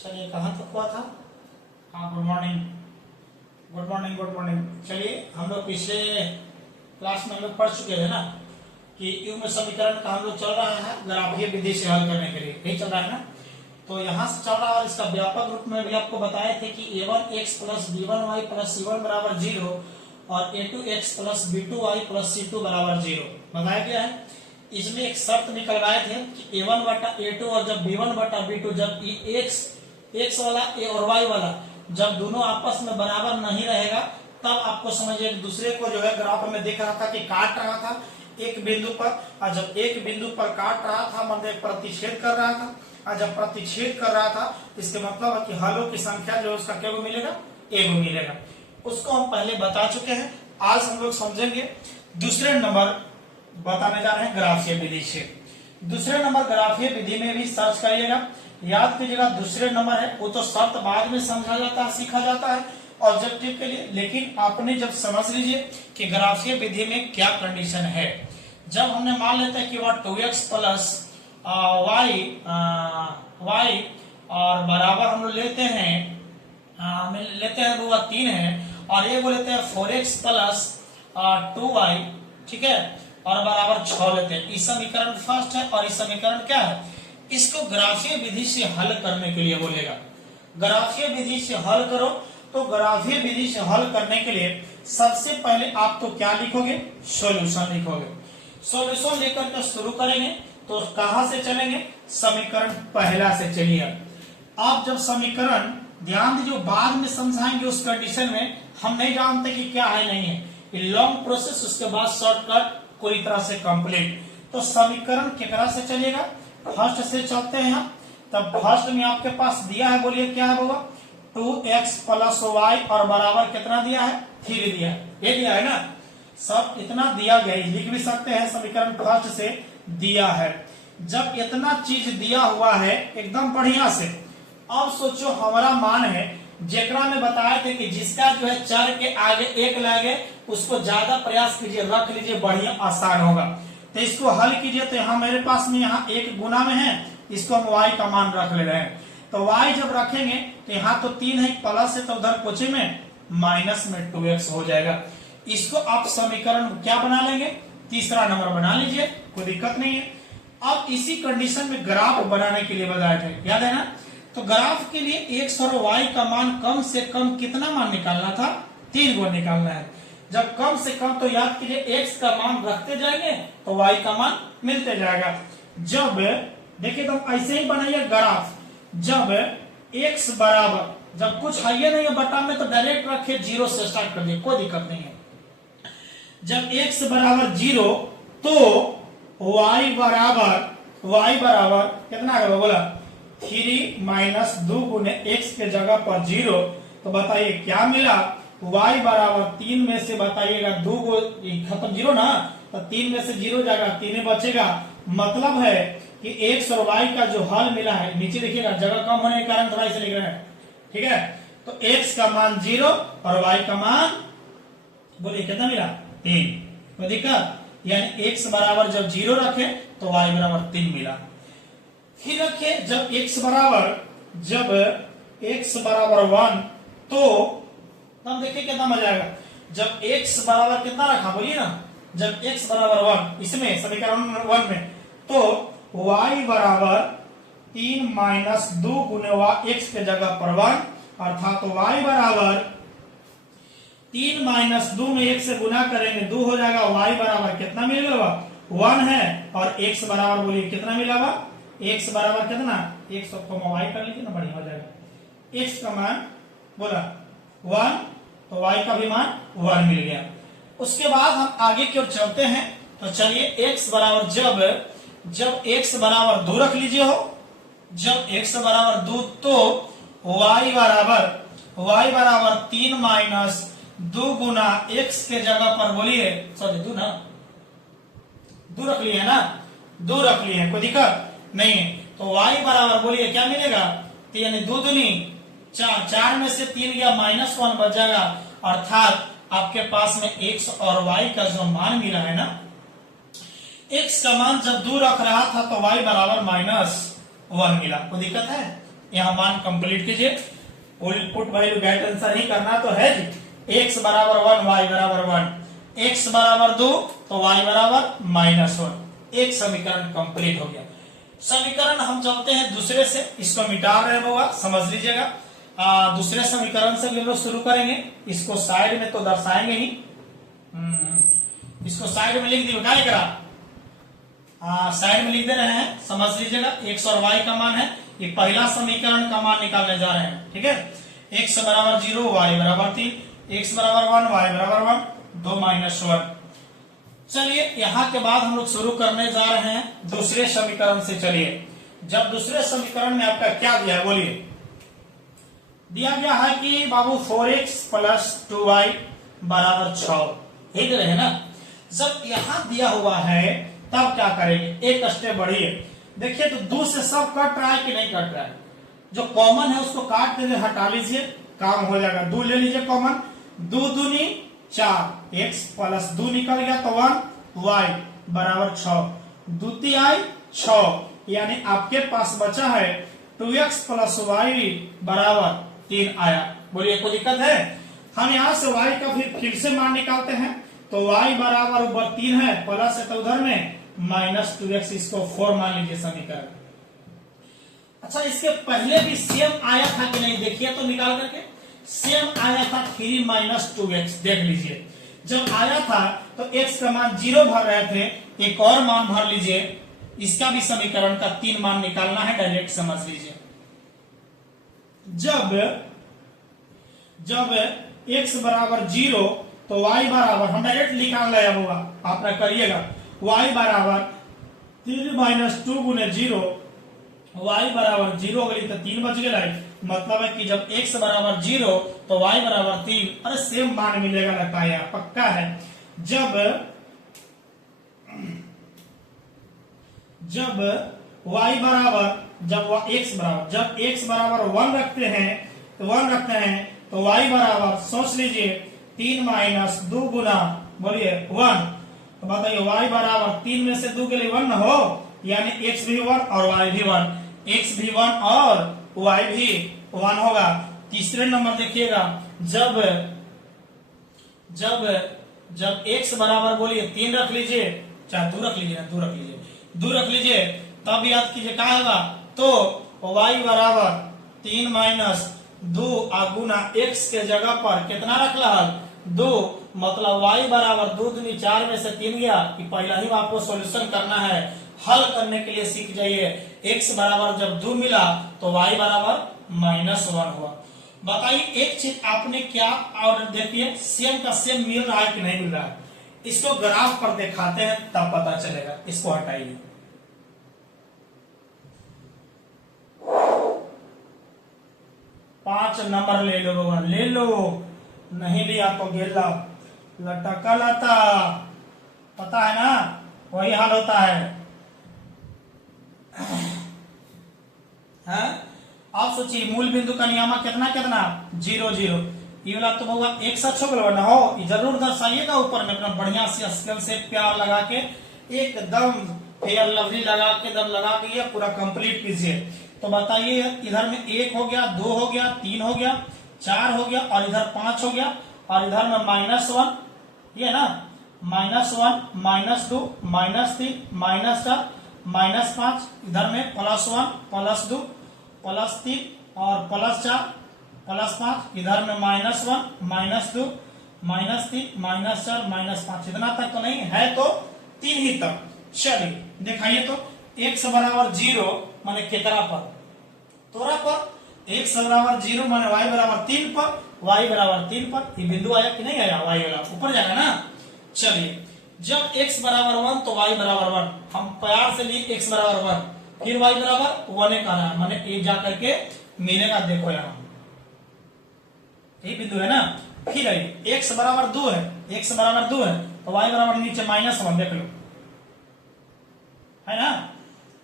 चलिए कहाँ तक हुआ था? हाँ, good morning good morning good morning. चलिए हम लोग पिछले क्लास में हम लोग पढ़ चुके हैं ना कि युग्म समीकरण का हम लोग चल रहा है ग्राफीय विधि से हल करने के लिए, यही चल रहा है ना। तो यहाँ से चल रहा है, इसका व्यापक रूप में भी आपको बताए थे कि a1x plus b1y plus c1 बराबर 0 और a2x plus b2y plus c2 बराबर 0 बताया गया है। इसमें एक शर्त निकलवाए थे कि a1 बटा a2 और जब b1 बटा b2 जब x वाला a और y वाला जब दोनों आपस में बराबर नहीं रहेगा तब आपको समझिए एक दूसरे को जो है ग्राफ में दिख रहा था कि काट रहा था एक बिंदु पर, और जब एक बिंदु पर काट रहा था मतलब प्रतिच्छेद कर रहा था, और जब प्रतिच्छेद कर रहा था इसके मतलब है कि हलों की संख्या जो है उसका क्या मिलेगा, एक मिलेगा। उसको हम पहले बता चुके हैं। आज हम लोग समझेंगे दूसरे नंबर बताने जा रहे हैं ग्राफीय विधि से। दूसरे नंबर ग्राफीय विधि में भी सर्च करिएगा, याद कीजिएगा दूसरे नंबर है वो तो शर्त बाद में समझा जाता है, सीखा जाता है ऑब्जेक्टिव के लिए, लेकिन आपने जब समझ लीजिए कि ग्राफीय विधि में क्या कंडीशन है। जब हमने मान लेते हैं कि वह 2x प्लस y और बराबर हम लोग लेते हैं वो 3 है और ये वो लेते हैं 4x प्लस 2y, ठीक है, और बराबर 6 लेते हैं। इस समीकरण फर्स्ट है और इस समीकरण क्या है, इसको ग्राफीय विधि से हल करने के लिए बोलेगा। ग्राफीय विधि से हल करो, तो ग्राफीय विधि से हल करने के लिए सबसे पहले आप तो क्या लिखोगे, सॉल्यूशन लिखोगे। सॉल्यूशन लेकर के शुरू करेंगे तो कहां से चलेंगे, समीकरण पहला से चलिए। आप जब समीकरण ध्यान दीजिए बाद में समझाएंगे उस कंडीशन में हम नहीं जानते कि क्या है नहीं है, ये लॉन्ग प्रोसेस, उसके बाद शॉर्टकट पूरी तरह से कंप्लीट। तो समीकरण केकरा से चलेगा, फर्स्ट से चलते हैं। तब फर्स्ट में आपके पास दिया है, बोलिए क्या है होगा, 2x प्लस y और बराबर कितना दिया है, 3 दिया है, ये दिया है ना, सब इतना दिया गया, लिख भी सकते हैं समीकरण फर्स्ट से दिया है। जब इतना चीज दिया हुआ है एकदम बढ़िया से, अब सोचो हमारा मान है जेकरा में बताए थे कि जिसका जो है चर के आगे एक लगे उसको ज्यादा प्रयास कीजिए, रख लीजिए, बढ़िया आसान होगा। तो इसको हल कीजिए, तो यहाँ मेरे पास में यहाँ एक गुना में है, इसको हम y का मान रख ले रहे हैं। तो y जब रखेंगे तो यहाँ तो 3 है, प्लस है तो उधर कोचे में माइनस में 2x हो जाएगा। इसको आप समीकरण क्या बना लेंगे, तीसरा नंबर बना लीजिए, कोई दिक्कत नहीं है। अब इसी कंडीशन में ग्राफ बनाने के लिए बताया थे, याद है ना। तो ग्राफ के लिए x और y का मान कम से कम कितना मान निकालना था, 3 गो निकालना है। जब कम से कम तो याद कीजिए x का मान रखते जाएंगे तो y का मान मिलते जाएगा। जब देखिए तो ऐसे ही बनाइए ग्राफ, जब x बराबर, जब कुछ है नहीं है बटा में तो डायरेक्ट रखिए 0 से स्टार्ट कर दिए, कोई दिक्कत नहीं है। जब x बराबर 0 तो y बराबर कितना है बोला, 3 माइनस 2 गुने x के जगह पर 0। तो बताइए क्या मिला, y बराबर 3 में से बताइएगा 2 को खत्म 0 ना, तो 3 में से 0 जाएगा, 3 बचेगा। मतलब है कि x और y का जो हल मिला है, नीचे देखिएगा जगह कम होने के कारण थोड़ा इसे लिख रहे हैं, ठीक है। तो x का मान 0 और y का मान बोलिए कितना मिला, 3। तो दिक्कत यानी x बराबर जब 0 रखे तो y बराबर 3 मिला। फिर रखे जब x बराबर 1 तो तब देखिए कितना मजा आएगा। जब x बराबर कितना रखा बोलिए ना, जब x बराबर 1 इसमें समीकरण 1 में, तो y बराबर 3 माइनस 2 गुने x के जगह पर 1, अर्थात तो y बराबर 3 माइनस 2 में 1 से गुना करेंगे 2 हो जाएगा, y बराबर कितना मिलेगा, 1 है, और x बराबर बोलिए कितना मिलेगा, x बराबर कितना, 1 को y कर लीजिए ना, बढ़िया हो जाएगा। x का मान बोला 1 तो y का भी मान 1 मिल गया। उसके बाद हम आगे की ओर चलते हैं। तो चलिए x बराबर जब x बराबर 2 रख लीजिए हो, जब x बराबर 2 तो y बराबर 3 माइनस 2 गुना x के जगह पर बोलिए, सॉरी 2 ना, 2 रख लिए ना, 2 रख लिए, कोई दिक्कत नहीं है। तो y बराबर बोलिए क्या मिलेगा, यानी 2 दूनी 4 में से 3 गया, -1 बच जाएगा, अर्थात आपके पास में x और y का जो मान मिला है ना, x का मान जब 2 रख रहा था तो y बराबर -1 मिला, कोई दिक्कत है, यहाँ मान कंप्लीट कीजिए, पुट वैल्यू गेट आंसर ही करना तो है जी। x बराबर 1 y बराबर 1, x बराबर 2 तो y बराबर -1। एक समीकरण कंप्लीट हो गया। समीकरण हम चलते हैं दूसरे से, इसको मिटा रहे होगा, समझ लीजिएगा। दूसरे समीकरण से हम लोग शुरू करेंगे। इसको साइड में तो दर्शाएंगे ही, इसको साइड में लिख दिए, क्या लिख रहा, साइड में लिख दे रहे हैं, समझ लीजिएगा। x और y का मान है, ये पहला समीकरण का मान निकालने जा रहे हैं, ठीक है। x बराबर 0 y बराबर 3, x बराबर 1 y बराबर 1, 2 -1। चलिए यहाँ के बाद हम लोग शुरू करने जा रहे हैं दूसरे समीकरण से। चलिए, जब दूसरे समीकरण में आपका क्या दिया है बोलिए, दिया गया है कि बाबू 4x प्लस 2y बराबर 6, ठीक रहे ना। जब यहाँ दिया हुआ है तब क्या करेंगे, एक स्टेप बढ़िए। देखिए तो 2 से सब कट रहा है कि नहीं कट रहा है, जो कॉमन है उसको काट के हटा लीजिए, काम हो जाएगा। 2 ले लीजिए कॉमन, 2 दूनी 4, x प्लस 2 निकल गया तो 1, y बराबर 6, 2 तिहाई 6, यानी आपके पास बचा है 2x प्लस y बराबर 3 आया। बोलिए कोई दिक्कत है। हम यहाँ से y का फिर से मान निकालते हैं, तो y बराबर ऊपर 3 है, प्लस है तो उधर में -2x, इसको 4 मान लीजिए समीकरण। अच्छा, इसके पहले भी सेम आया था कि नहीं, देखिए तो निकाल करके, सेम आया था 3 -2x, देख लीजिए। जब आया था तो x का मान 0 भर रहे थे, एक और मान भर लीजिए, इसका भी समीकरण का 3 मान निकालना है, डायरेक्ट समझ लीजिए। जब x बराबर 0 तो y बराबर, हम डायरेक्ट निकाल लिया होगा, आप ना करिएगा, y बराबर 3 - 2 गुने 0, y बराबर 0 हो गई तो 3 बच गया। मतलब है कि जब x बराबर 0 तो y बराबर 3, अरे सेम मान मिलेगा, लगता है यार, पक्का है। जब y बराबर, जब x बराबर 1 रखते हैं तो y बराबर, सोच लीजिए 3 - 2 गुना, बोलिए 1, तो बताइए y बराबर 3 में से 2 के लिए 1 न हो, यानी x भी 1 और y भी 1, x भी 1 और y भी 1 होगा। तीसरे नंबर देखिएगा, जब x बराबर, बोलिए 3 रख लीजिए, चाहे 2 रख लीजिए, 2 रख लीजिए, तब याद कीजिए क्या होगा, तो y बराबर 3 - 2 गुना x के जगह पर कितना रख रहा, 2, मतलब y बराबर 2 दूनी 4 में से 3 गया, कि पहला ही आपको सॉल्यूशन करना है, हल करने के लिए सीख जाइए। x बराबर जब 2 मिला तो y बराबर -1 हुआ। बताइए एक चीज आपने क्या, और देखिए सेम का सेम मिल रहा है कि नहीं मिल रहा है, इसको ग्राफ पर दिखाते हैं तब पता चलेगा। इसको हटाइए, पांच नंबर ले लो भगवान, ले लो, नहीं लिया तो गेला लटका लाता, पता है ना, वही हाल होता है। आप सोचिए मूल बिंदु का नियामक कितना 0 0, ये वाला तो होगा एक साथ छोड़ ना हो, जरूर दर्शाइएगा ऊपर में अपना बढ़िया से स्केल से प्यार लगा के, एकदम फेयर लवली लगा के, दम लगा के ये पूरा कंप्लीट कीजिए। तो बताइए इधर में 1 हो गया, 2 हो गया, 3 हो गया, 4 हो गया, और इधर 5 हो गया, और इधर में -1, ये ना, -1 -2 -3 -4 -5, इधर में +1 +2 +3 और +4 +5, इधर में -1 -2 -3 -4 -5, इतना तक तो नहीं है, तो 3 ही तक। चलिए दिखाइए तो, x बराबर 0 माने कितना पर, तोरा पर, x बराबर 0 माने y बराबर 3 पर, y बराबर 3 पर, ये बिंदु आया कि नहीं आया, y वाला ऊपर जाएगा ना। चलिए जब x बराबर 1 तो y बराबर 1, हम प्यार से लिए x बराबर 1, फिर y बराबर 1 का रहा, माने ये जाकर के मिलेगा, देखो यहाँ ये बिंदु है ना। फिर x बराबर 2 है, x बराबर 2 है तो y बराबर नीचे -1, देख लो, है ना।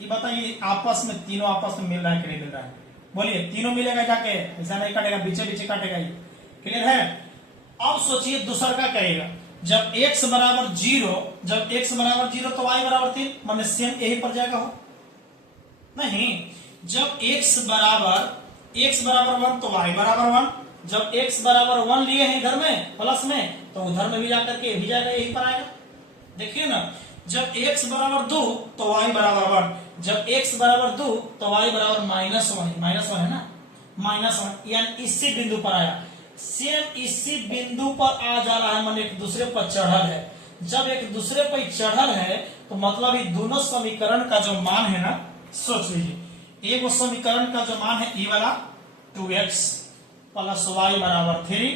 ये बताइए आपस में, तीनों आपस में मिल रहा है कि नहीं मिल रहा है, बोलिए तीनों मिलेगा जाके, ऐसा नहीं काटेगा, बीचे बीचे काटेगा, ये क्लियर है। अब सोचिए दूसरा का कहेगा, जब x बराबर 0 तो y बराबर 3, माने सेम यही पर जाएगा हो नहीं, जब x बराबर 1 तो y बराबर 1। जब x बराबर 1 लिए हैं इधर में प्लस में, तो उधर में भी जाकर के भी जाएगा, यही पर आएगा। देखिए ना, जब x बराबर 2 तो y बराबर 1, जब x बराबर 2 तो y बराबर -1 है ना, -1, यानी इसी बिंदु पर आया। सेम इसी बिंदु पर आ जा रहा है, मतलब एक दूसरे पर चढ़ल है। जब एक दूसरे पर चढ़ल है तो मतलब ये दोनों समीकरण का जो मान है ना, सोच लीजिए, एक समीकरण का जो मान है, ये वाला 2x प्लस y बराबर 3,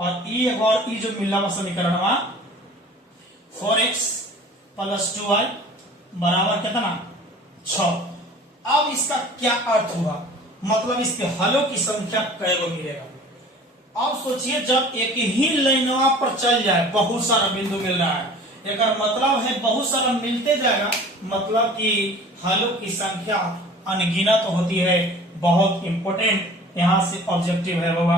और ये जो मिला हुआ समीकरण हुआ 4x प्लस 2y बराबर कितना, 6। अब इसका क्या अर्थ हुआ, मतलब इसके हलों की संख्या कैगो मिलेगा। अब सोचिए, जब एक ही लाइनवा पर चल जाए, बहुत सारा बिंदु मिल रहा है, एक मतलब है बहुत सारा मिलते जाएगा, मतलब कि हलों की संख्या अनगिनत होती है। बहुत इंपोर्टेंट यहाँ से ऑब्जेक्टिव है बाबा।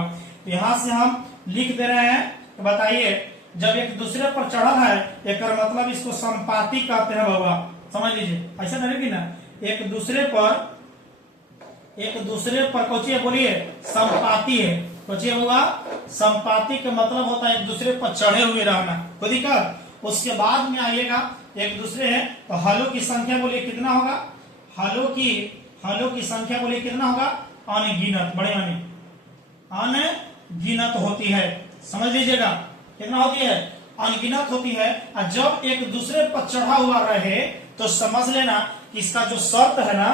यहाँ से हम लिख दे रहे हैं, तो बताइए, जब एक दूसरे पर चढ़ा है, एक मतलब इसको संपाती कहते हैं बाबा, समझ लीजिए। ऐसा नहीं ना, एक दूसरे पर कोचिए बोलिए संपाती है, कोचिए होगा संपाती का मतलब होता है एक दूसरे पर चढ़े हुए रहना, कोई दिक्कत। उसके बाद में आइएगा, एक दूसरे है तो हलों की संख्या बोलिए कितना होगा, हलों की संख्या बोलिए कितना होगा, अनगिनत, बड़े मानी अनगिनत होती है, समझ लीजिएगा, कितना होती है, अनगिनत होती है। और जब एक दूसरे पर चढ़ा हुआ रहे तो समझ लेना कि इसका जो शर्त है ना,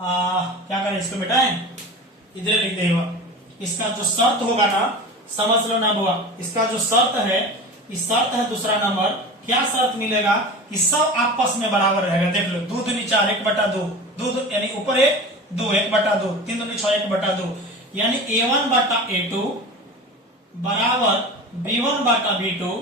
क्या करें इसको मिटाएं, इधर लिख देगा। इसका जो शर्त होगा ना, समझ लो ना बुआ, इसका जो शर्त है, इस शर्त है दूसरा नंबर, क्या शर्त मिलेगा कि सब आपस में बराबर रहेगा। देख लो, 2 दूनी 4, 1/2, दूध यानी ऊपर 1, 2, 1/2, 3 दूनी 6, 1/2, यानी A1/A2 बराबर B1/B2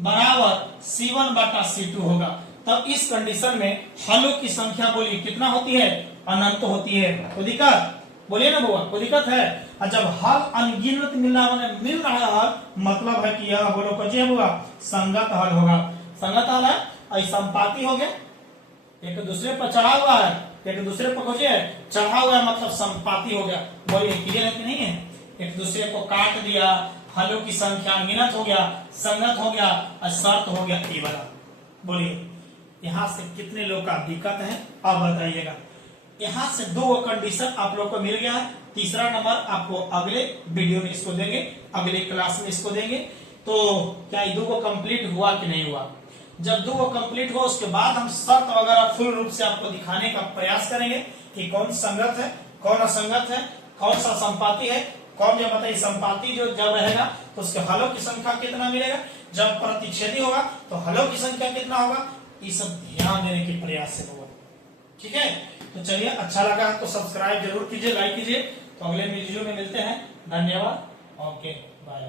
बराबर C1/C2 होगा। तब इस कंडीशन में हलों की संख्या बोलिए कितना होती है, अनंत होती है। कोई दिक्कत, बोलिए ना बुआ, कोई दिक्कत है। और जब हल अनगिनत मिल रहा है, मतलब है कि यह बोलो कचिए बुआ संगत हल होगा। संगत हल है, संपाती हो गया, एक दूसरे पर चढ़ा हुआ है, एक दूसरे पर खोजिए चढ़ा हुआ है, मतलब संपाती हो गया। बोलिए क्लियर है कि नहीं है, एक दूसरे को काट दिया, हलों की संख्या अनगिनत हो गया, संगत हो गया, और शर्त हो गया ये वाला। बोलिए यहाँ से कितने लोग का दिक्कत है, आप बताइएगा। यहाँ से 2 कंडीशन आप लोग को मिल गया है। तीसरा नंबर आपको अगले वीडियो में इसको देंगे, अगले क्लास में इसको देंगे। तो क्या ये 2 कंप्लीट हुआ कि नहीं हुआ? जब 2 कंप्लीट हुआ उसके बाद हम शर्त वगैरह फुल रूप से आपको दिखाने का प्रयास करेंगे कि कौन संगत है, कौन असंगत है, कौन सा संपाती है, कौन जो बताइए संपाती जो जब रहेगा तो उसके हलों की संख्या कितना मिलेगा, जब प्रतिच्छेदी होगा तो हलों की संख्या कितना होगा, ये सब ध्यान देने के प्रयास से होगा। ठीक है, तो चलिए, अच्छा लगा तो सब्सक्राइब जरूर कीजिए, लाइक कीजिए। तो अगले वीडियो में मिलते हैं, धन्यवाद, ओके बाय।